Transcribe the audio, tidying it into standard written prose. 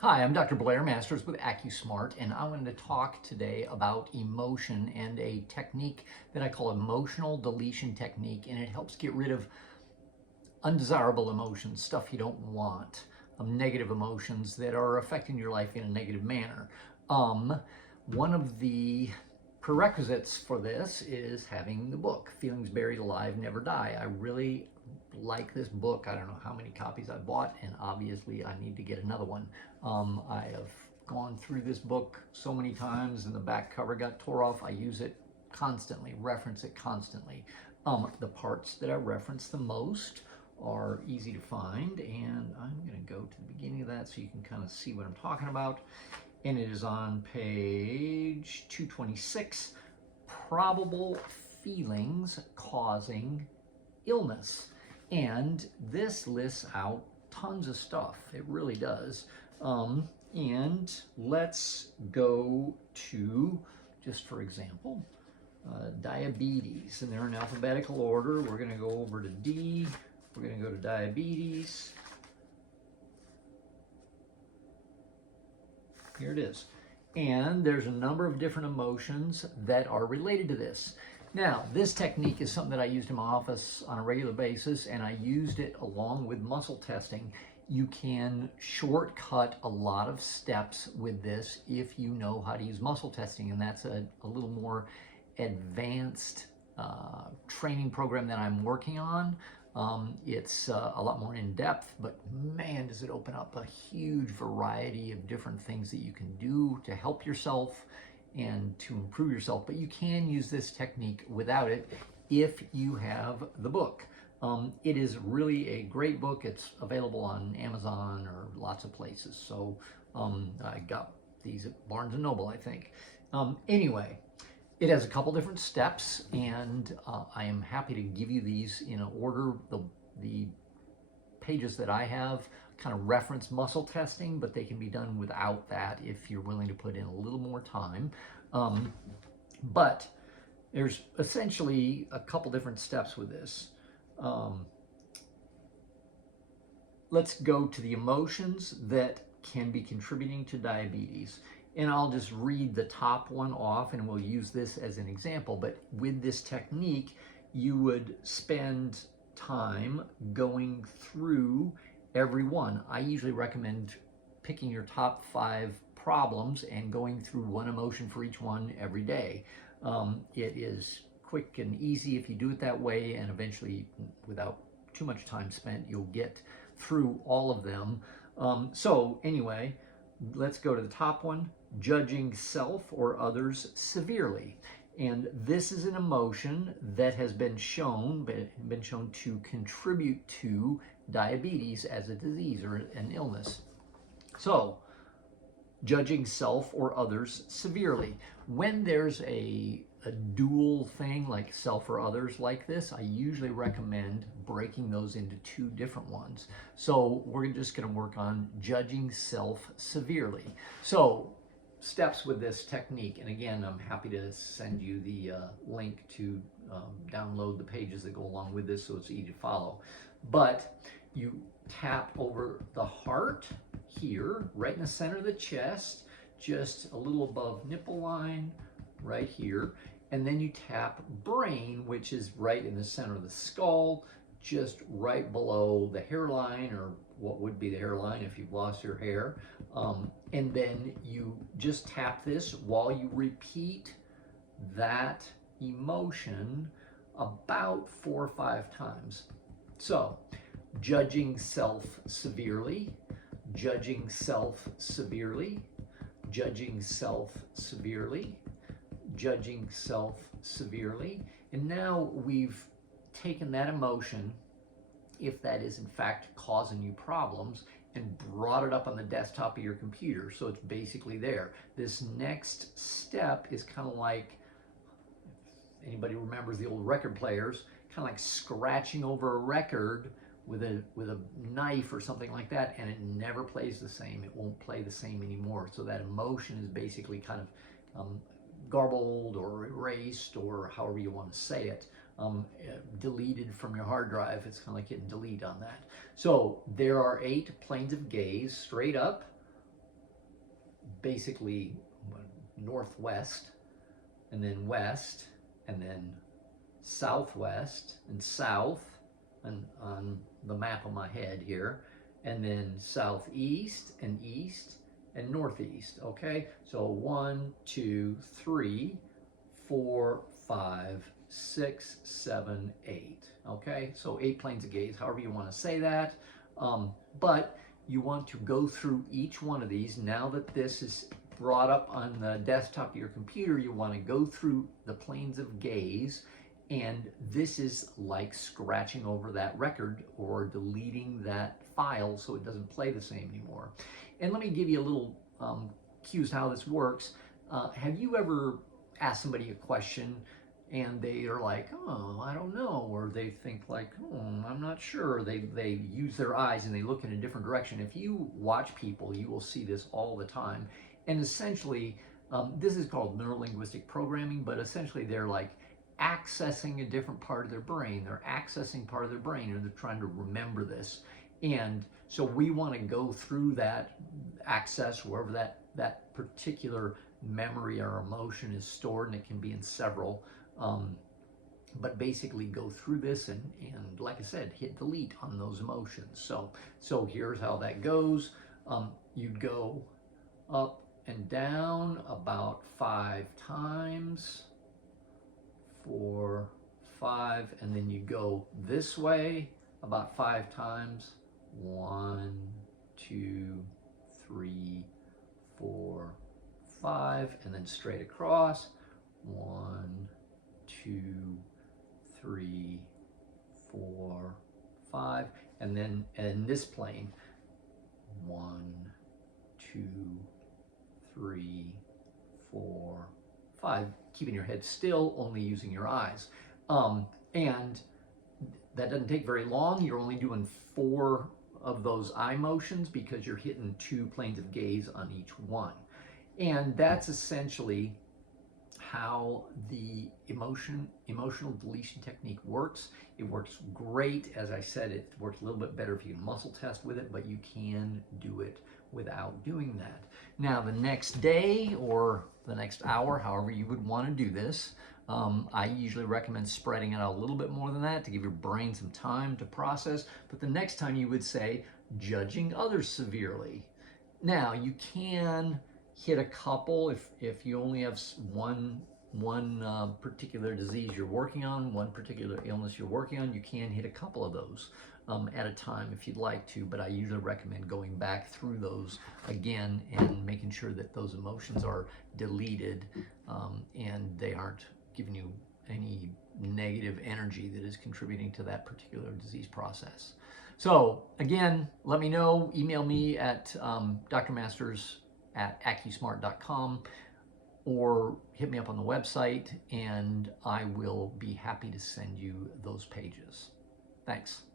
Hi, I'm Dr. Blair Masters with AccuSmart, and I wanted to talk today about emotion and a technique that I call emotional deletion technique, and it helps get rid of undesirable emotions, stuff you don't want, negative emotions that are affecting your life in a negative manner. One of the prerequisites for this is having the book, Feelings Buried Alive Never Die. I really like this book. I don't know how many copies I bought, and obviously I need to get another one. I have gone through this book so many times, and the back cover got tore off. I use it constantly, reference it constantly. The parts that I reference the most are easy to find, and I'm going to go to the beginning of that so you can kind of see what I'm talking about. And it is on page 226, probable feelings causing illness. And this lists out tons of stuff. It really does. And let's go to, just for example, diabetes. And they're in alphabetical order. We're going to go over to D. We're going to go to diabetes. Here it is. And there's a number of different emotions that are related to this. Now, this technique is something that I used in my office on a regular basis, and I used it along with muscle testing. You can shortcut a lot of steps with this if you know how to use muscle testing, and that's a little more advanced training program that I'm working on. It's a lot more in depth, but man, does it open up a huge variety of different things that you can do to help yourself and to improve yourself. But you can use this technique without it if you have the book. It is really a great book. It's available on Amazon or lots of places. So I got these at Barnes & Noble, I think. Anyway, it has a couple different steps, and I am happy to give you these in order. The pages that I have kind of reference muscle testing, but they can be done without that if you're willing to put in a little more time. But there's essentially a couple different steps with this. Let's go to the emotions that can be contributing to diabetes. And I'll just read the top one off, and we'll use this as an example. But with this technique, you would spend time going through every one. I usually recommend picking your top 5 problems and going through one emotion for each one every day. It is quick and easy if you do it that way, and eventually, without too much time spent, you'll get through all of them. So anyway, let's go to the top one, judging self or others severely. And this is an emotion that has been shown to contribute to diabetes as a disease or an illness. So, judging self or others severely. When there's a dual thing like self or others like this, I usually recommend breaking those into 2 different ones. So we're just going to work on judging self severely. So steps with this technique, and again, I'm happy to send you the link to download the pages that go along with this so it's easy to follow. But you tap over the heart here, right in the center of the chest, just a little above nipple line, right here. And then you tap brain, which is right in the center of the skull, just right below the hairline, or what would be the hairline if you've lost your hair. And then you just tap this while you repeat that emotion about 4 or 5 times. So, judging self severely, judging self severely, judging self severely, judging self severely. And now we've taken that emotion, if that is in fact causing you problems, and brought it up on the desktop of your computer. So it's basically there. This next step is kind of like, if anybody remembers the old record players, kind of like scratching over a record with a knife or something like that, and it never plays the same. It won't play the same anymore. So that emotion is basically kind of garbled or erased, or however you want to say it, deleted from your hard drive. It's kind of like hitting delete on that. So there are 8 planes of gaze: straight up, basically northwest, and then west, and then southwest and south on the map of my head here, and then southeast and east and northeast. Okay, so 1, 2, 3, 4, 5, 6, 7, 8. Okay, so 8 planes of gaze, however you want to say that. But you want to go through each one of these. Now that this is brought up on the desktop of your computer, you want to go through the planes of gaze, and this is like scratching over that record or deleting that file so it doesn't play the same anymore. And let me give you a little cues how this works. Have you ever asked somebody a question and they are like, oh, I don't know, or they think like, oh, I'm not sure. They use their eyes and they look in a different direction. If you watch people, you will see this all the time. And essentially, this is called neurolinguistic programming, but essentially they're like accessing a different part of their brain. They're accessing part of their brain, and they're trying to remember this. And so we want to go through that access wherever that particular memory or emotion is stored, and it can be in several. But basically go through this and like I said, hit delete on those emotions. So here's how that goes. You'd go up and down about 5 times, 4, 5, and then you go this way about 5 times. 1, 2, 3, 4, 5, and then straight across. 1, 2, 3, 4, 5, and then in this plane, 1, 2, 3, 4, 5, keeping your head still, only using your eyes. And that doesn't take very long. You're only doing 4 of those eye motions because you're hitting 2 planes of gaze on each one. And that's essentially how the emotional deletion technique works. It works great. As I said, it works a little bit better if you can muscle test with it, but you can do it without doing that. Now, the next day or the next hour, however you would want to do this, I usually recommend spreading it out a little bit more than that to give your brain some time to process. But the next time you would say, judging others severely. Now, you can hit a couple if you only have one particular disease you're working on, one particular illness you're working on. You can hit a couple of those at a time if you'd like to, but I usually recommend going back through those again and making sure that those emotions are deleted and they aren't giving you any negative energy that is contributing to that particular disease process. So again, let me know. Email me at drmasters@accusmart.com or hit me up on the website, and I will be happy to send you those pages. Thanks.